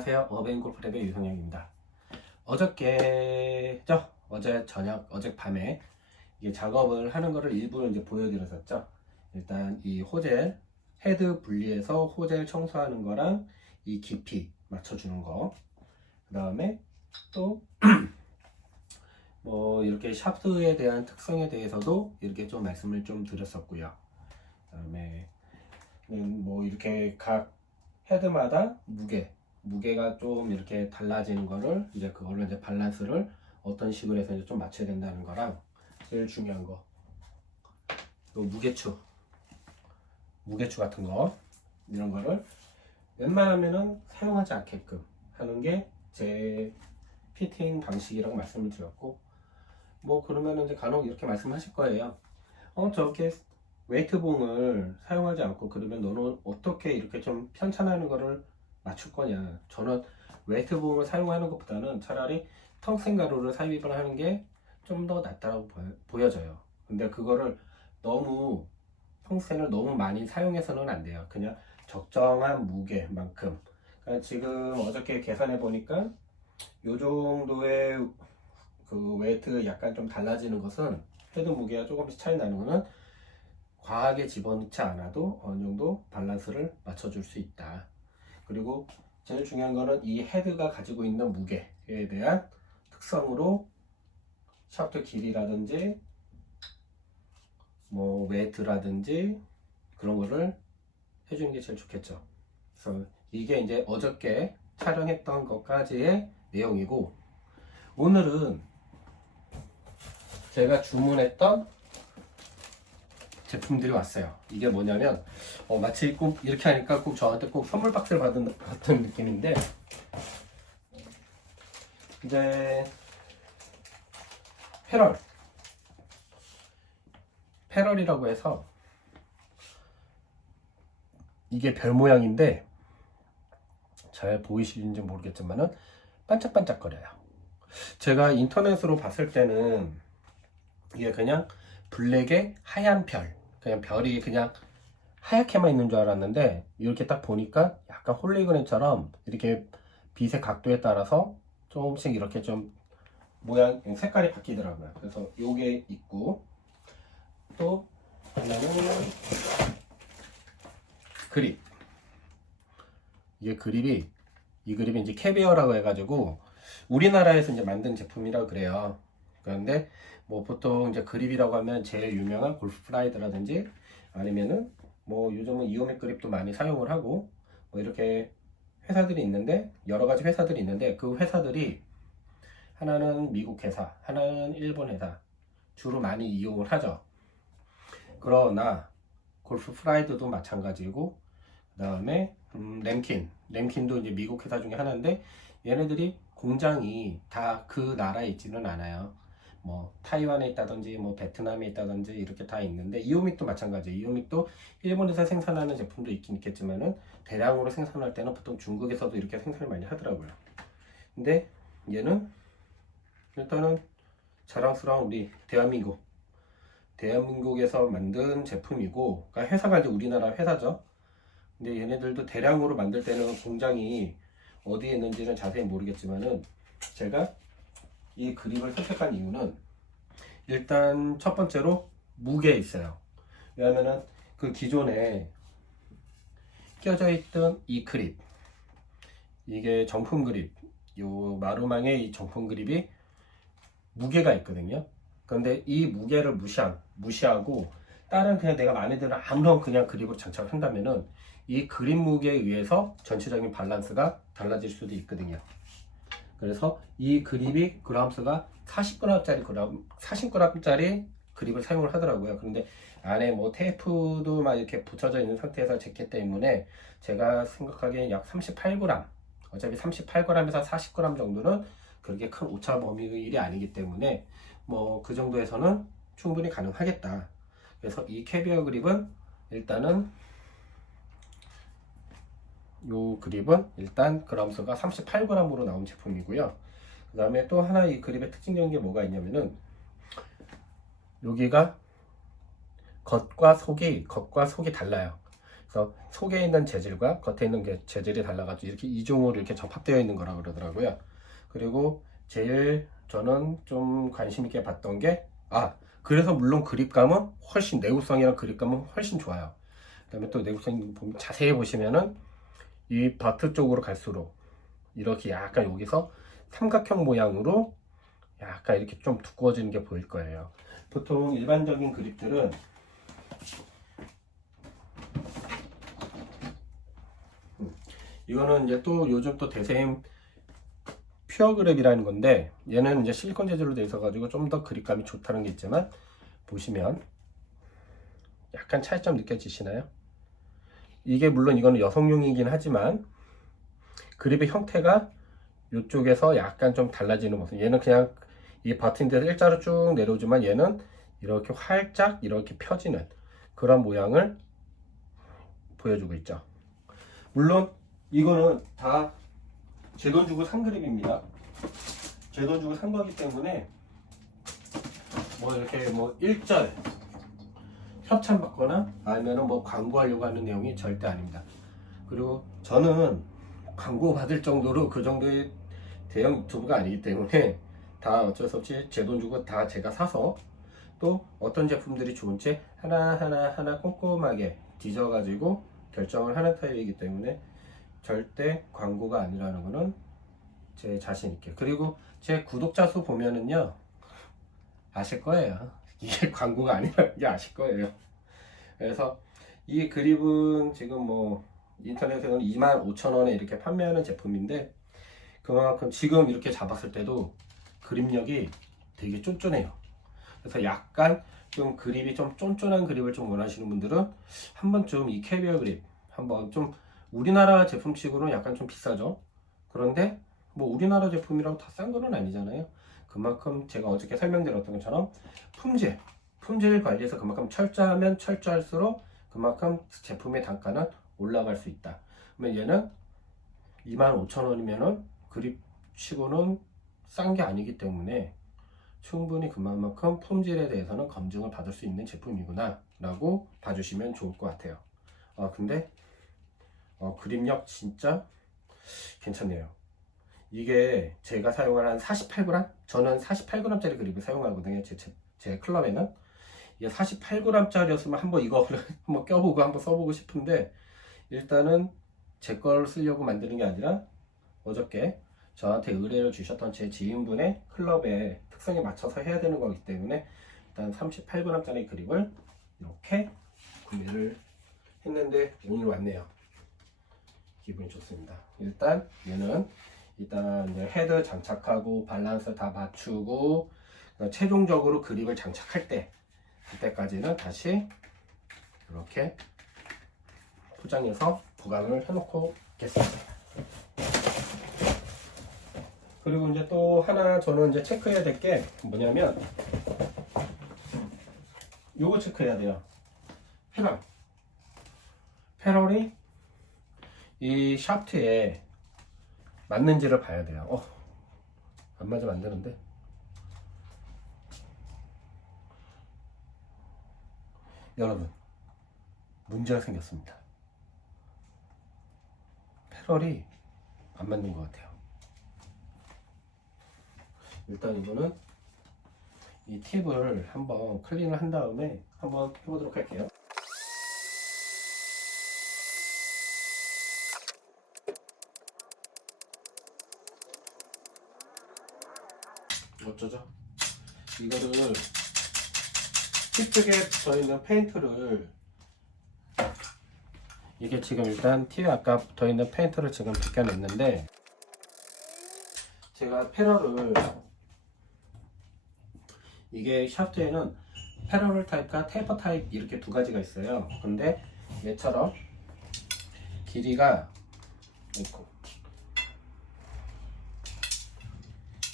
안녕하세요. 어벤골프랩의 유성혁입니다. 어제 저녁, 어젯밤에 이게 작업을 하는 거를 일부러 이제 보여드렸었죠. 일단 이 호젤, 헤드 분리해서 호젤 청소하는 거랑 이 깊이 맞춰주는 거. 그 다음에 또 뭐 이렇게 샤프트에 대한 특성에 대해서도 이렇게 좀 말씀을 좀 드렸었고요. 그 다음에 뭐 이렇게 각 헤드마다 무게가 좀 이렇게 달라지는 거를 이제 그걸로 이제 밸런스를 어떤 식으로 해서 이제 좀 맞춰야 된다는 거랑 제일 중요한 거, 또 무게추 같은 거 이런 거를 웬만하면은 사용하지 않게끔 하는 게 제 피팅 방식이라고 말씀을 드렸고, 뭐 그러면은 이제 간혹 이렇게 말씀하실 거예요. 저렇게 웨이트봉을 사용하지 않고 그러면 너는 어떻게 이렇게 좀 편찬하는 거를 맞출 거냐. 저는 웨이트봉을 사용하는 것보다는 차라리 텅스텐 가루를 삽입을 하는 게 좀 더 낫다고 보여져요. 근데 그거를 너무 텅스텐을 너무 많이 사용해서는 안 돼요. 그냥 적정한 무게만큼. 그러니까 지금 어저께 계산해 보니까 요 정도의 그 웨이트 약간 좀 달라지는 것은, 헤드 무게가 조금씩 차이 나는 거는 과하게 집어넣지 않아도 어느 정도 밸런스를 맞춰줄 수 있다. 그리고 제일 중요한 거는 이 헤드가 가지고 있는 무게에 대한 특성으로 샤프트 길이라든지 뭐 웨이트라든지 그런 거를 해주는 게 제일 좋겠죠. 그래서 이게 이제 어저께 촬영했던 것까지의 내용이고, 오늘은 제가 주문했던 제품들이 왔어요. 이게 뭐냐면 마치 꼭 이렇게 하니까 꼭 저한테 꼭 선물 박스를 받은 같은 느낌인데, 이제 패럴이라고 해서 이게 별 모양인데 잘 보이시는지 모르겠지만은 반짝반짝거려요. 제가 인터넷으로 봤을 때는 이게 그냥 블랙에 하얀 그냥 별이 그냥 하얗게만 있는 줄 알았는데, 이렇게 딱 보니까 약간 홀리그램처럼 이렇게 빛의 각도에 따라서 조금씩 이렇게 좀 모양, 색깔이 바뀌더라고요. 그래서 요게 있고, 또 하나는 그립. 이 그립이 이제 캐비어라고 해가지고 우리나라에서 이제 만든 제품이라고 그래요. 그런데 뭐 보통 이제 그립이라고 하면 제일 유명한 골프 프라이드라든지, 아니면은 뭐 요즘은 이오믹 그립도 많이 사용을 하고, 뭐 이렇게 회사들이 있는데, 여러 가지 회사들이 있는데, 그 회사들이 하나는 미국 회사, 하나는 일본 회사 주로 많이 이용을 하죠. 그러나 골프 프라이드도 마찬가지고, 그 다음에 램킨도 이제 미국 회사 중에 하나인데, 얘네들이 공장이 다 그 나라에 있지는 않아요. 뭐 타이완에 있다든지 뭐 베트남에 있다든지 이렇게 다 있는데, 이오믹도 마찬가지예요. 이오믹도 일본에서 생산하는 제품도 있긴 있겠지만은 대량으로 생산할 때는 보통 중국에서도 이렇게 생산을 많이 하더라고요. 근데 얘는 일단은 자랑스러운 우리 대한민국에서 만든 제품이고, 그러니까 회사가 이제 우리나라 회사죠. 근데 얘네들도 대량으로 만들 때는 공장이 어디에 있는지는 자세히 모르겠지만은, 제가 이 그립을 선택한 이유는 일단 첫 번째로 무게에 있어요. 왜냐면은 그 기존에 껴져 있던 이 그립, 이게 정품 그립, 요 마루망의 이 정품 그립이 무게가 있거든요. 그런데 이 무게를 무시하고 다른 그냥 내가 마음에 드는 아무런 그냥 그립으로 장착을 한다면은 이 그립 무게에 의해서 전체적인 밸런스가 달라질 수도 있거든요. 그래서 이 그립이 그램수가 40g짜리 그립을 사용을 하더라고요. 그런데 안에 뭐 테이프도 막 이렇게 붙여져 있는 상태에서 쟀기 때문에 제가 생각하기엔 약 38g, 어차피 38g에서 40g 정도는 그렇게 큰 오차 범위의 일이 아니기 때문에 뭐 그 정도에서는 충분히 가능하겠다. 그래서 이 캐비어 그립은 일단 그램수가 38g으로 나온 제품이고요. 그 다음에 또 하나 이 그립의 특징적인 게 뭐가 있냐면은, 여기가 겉과 속이 달라요. 그래서 속에 있는 재질과 겉에 있는 재질이 달라가지고 이렇게 이중으로 이렇게 접합되어 있는 거라 그러더라고요. 그리고 제일 저는 좀 관심 있게 봤던 게, 그래서 물론 그립감은 훨씬, 내구성이랑 그립감은 훨씬 좋아요. 그 다음에 또 내구성 자세히 보시면은 이 버트 쪽으로 갈수록 이렇게 약간 여기서 삼각형 모양으로 약간 이렇게 좀 두꺼워지는 게 보일 거예요. 보통 일반적인 그립들은 이거는 이제 또 요즘 또 대세인 퓨어 그립이라는 건데, 얘는 이제 실리콘 재질로 되어 있어 가지고 좀 더 그립감이 좋다는 게 있지만, 보시면 약간 차이점 느껴지시나요? 이게 물론 이거는 여성용이긴 하지만 그립의 형태가 이쪽에서 약간 좀 달라지는 모습. 얘는 그냥 이 버튼대로 일자로 쭉 내려오지만 얘는 이렇게 활짝 이렇게 펴지는 그런 모양을 보여주고 있죠. 물론 이거는 다 제 돈 주고 산 그립입니다. 제 돈 주고 산 거기 때문에 뭐 이렇게 뭐 일절 협찬 받거나 아니면은 뭐 광고하려고 하는 내용이 절대 아닙니다. 그리고 저는 광고 받을 정도로 그 정도의 대형 유튜브가 아니기 때문에 다 어쩔 수 없이 제 돈 주고 다 제가 사서 또 어떤 제품들이 좋은지 하나하나 꼼꼼하게 뒤져가지고 결정을 하는 타입이기 때문에 절대 광고가 아니라는 거는 제 자신 있게. 그리고 제 구독자 수 보면은요 아실 거예요. 이게 광고가 아니라는 게 아실 거예요. 그래서 이 그립은 지금 뭐 인터넷에는 25,000원에 이렇게 판매하는 제품인데, 그만큼 지금 이렇게 잡았을 때도 그립력이 되게 쫀쫀해요. 그래서 약간 좀 그립이 좀 쫀쫀한 그립을 좀 원하시는 분들은 한 번쯤 이 캐비어 그립 한번 좀, 우리나라 제품치고는 약간 좀 비싸죠. 그런데 뭐 우리나라 제품이라고 다 싼 거는 아니잖아요. 그만큼 제가 어저께 설명드렸던 것처럼 품질 관리해서 그만큼 철저하면 철저할수록 그만큼 제품의 단가는 올라갈 수 있다. 그러면 얘는 25,000원이면은 그립치고는 싼 게 아니기 때문에 충분히 그만큼 품질에 대해서는 검증을 받을 수 있는 제품이구나 라고 봐주시면 좋을 것 같아요. 근데 그립력 진짜 괜찮네요. 이게 제가 사용하는 한 48g? 저는 48g짜리 그립을 사용하거든요. 제 클럽에는. 이게 48g짜리였으면 한번 이거 한번 껴보고 한번 써보고 싶은데, 일단은 제 걸 쓰려고 만드는 게 아니라 어저께 저한테 의뢰를 주셨던 제 지인분의 클럽의 특성에 맞춰서 해야 되는 거기 때문에 일단 38g짜리 그립을 이렇게 구매를 했는데 오늘 왔네요. 기분이 좋습니다. 일단 얘는 이제 헤드 장착하고 밸런스 다 맞추고 최종적으로 그립을 장착할 때, 그때까지는 다시 이렇게 포장해서 보관을 해놓고 있겠습니다. 그리고 이제 또 하나 저는 이제 체크해야 될 게 뭐냐면, 요거 체크해야 돼요. 패럴이 이 샤프트에 맞는지를 봐야 돼요. 안 맞으면 안 되는데. 여러분, 문제가 생겼습니다. 패럴이 안 맞는 것 같아요. 일단 이거는 이 팁을 한번 클린을 한 다음에 한번 해보도록 할게요. 어쩌죠? 이거를 팁 쪽에 붙어있는 페인트를, 이게 지금 일단 팁에 아까 붙어있는 페인트를 지금 벗겨냈는데, 제가 패럴을, 이게 샤프트에는 패러럴 타입과 테이퍼 타입 이렇게 두 가지가 있어요. 근데 얘처럼 길이가 있고,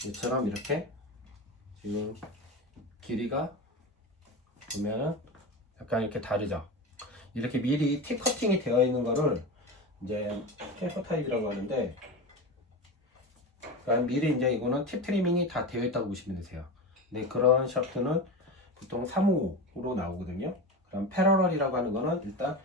얘처럼 이렇게 지금 길이가 보면은 약간 이렇게 다르죠. 이렇게 미리 팁 커팅이 되어 있는 거를 이제 테이퍼 타입이라고 하는데, 그러니까 미리 이제 이거는 팁 트리밍이 다 되어 있다고 보시면 되세요. 근데 그런 샤프트는 보통 3호로 나오거든요. 그럼 패러럴이라고 하는 거는 일단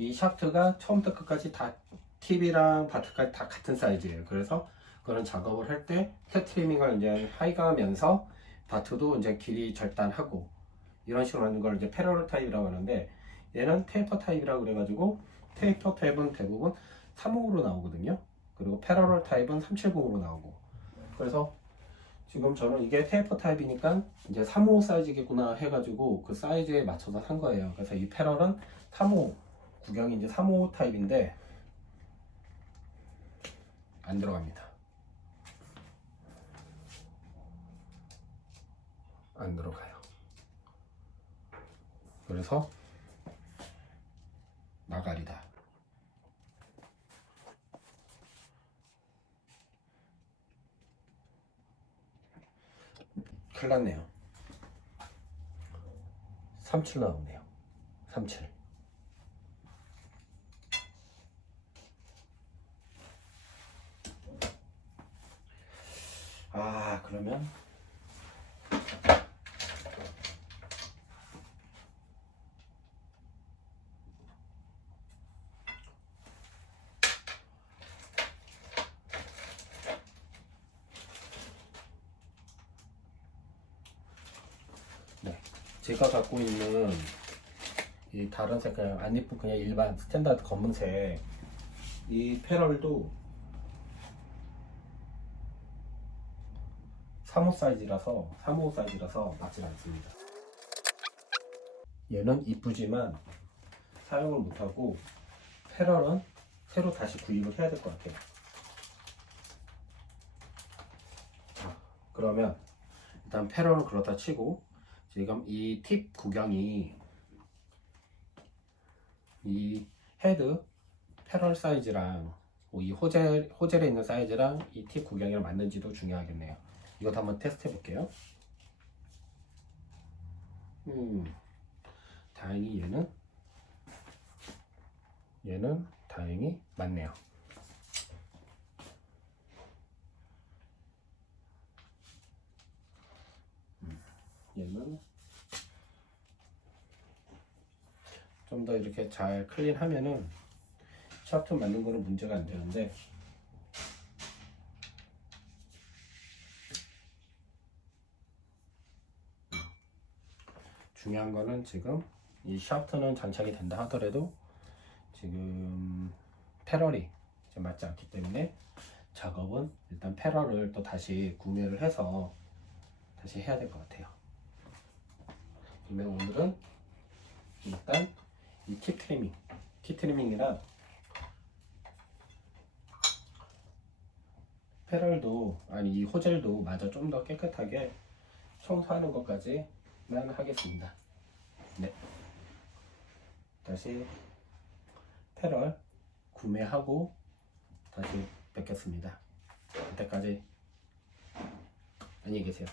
이 샤프트가 처음부터 끝까지 다 팁이랑 바트까지 다 같은 사이즈예요. 그래서 그런 작업을 할 때 탭 트리밍을 이제 하이가면서 바트도 이제 길이 절단하고 이런 식으로 하는 걸 이제 패러럴 타입이라고 하는데, 얘는 테이퍼 타입이라고 그래가지고 테이퍼 타입은 대부분 3호로 나오거든요. 그리고 패러럴 타입은 370으로 나오고. 그래서 지금 저는 이게 테이퍼 타입이니까 이제 3호 사이즈겠구나 해가지고 그 사이즈에 맞춰서 산 거예요. 그래서 이 패럴은 3호 구경이 이제 3호 타입인데 안 들어갑니다. 안 들어가요. 그래서 나가리다. 큰일 났네요. 37 나오네요. 37. 그러면 제가 갖고 있는 이 다른 색깔 안 예쁜 그냥 일반 스탠다드 검은색 이 패럴도 3호 사이즈라서 맞지 않습니다. 얘는 이쁘지만 사용을 못하고 패럴은 새로 다시 구입을 해야 될 것 같아요. 그러면 일단 패럴은 그렇다 치고, 지금 이 팁 구경이 이 헤드 패럴 사이즈랑 이 호젤에 있는 사이즈랑 이 팁 구경이랑 맞는지도 중요하겠네요. 이것도 한번 테스트 해볼게요. 다행히 얘는 다행히 맞네요. 얘는 좀 더 이렇게 잘 클린하면은 샤프트 맞는 거는 문제가 안 되는데, 중요한 거는 지금 이 샤프트는 장착이 된다 하더라도 지금 패럴이 맞지 않기 때문에 작업은 일단 패럴을 또 다시 구매를 해서 다시 해야 될 것 같아요. 그러면 오늘은 일단 이 팁 트리밍이랑 패럴도 이 호젤도 마저 좀 더 깨끗하게 청소하는 것까지만 하겠습니다. 네, 다시 패럴 구매하고 다시 뵙겠습니다. 그때까지 안녕히 계세요.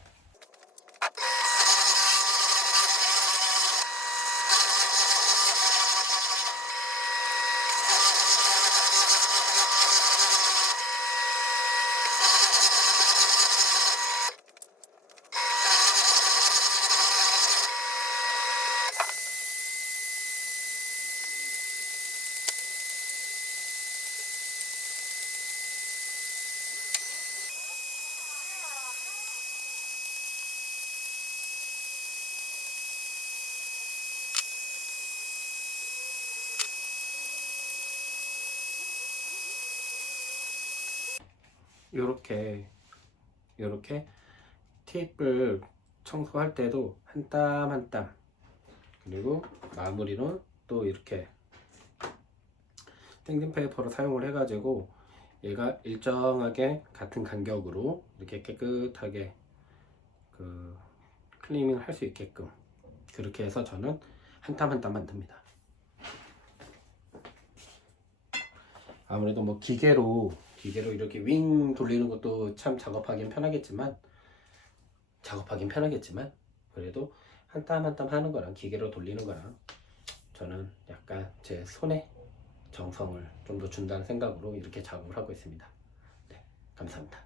요렇게 팁을 청소할 때도 한 땀 한 땀, 그리고 마무리는 또 이렇게 땡땡 페이퍼로 사용을 해가지고 얘가 일정하게 같은 간격으로 이렇게 깨끗하게 클리닝을 할 수 있게끔 그렇게 해서 저는 한 땀 한 땀 만듭니다. 아무래도 뭐 기계로 이렇게 윙 돌리는 것도 참 작업하긴 편하겠지만 그래도 한 땀 한 땀 하는 거랑 기계로 돌리는 거랑 저는 약간 제 손에 정성을 좀 더 준다는 생각으로 이렇게 작업을 하고 있습니다. 네, 감사합니다.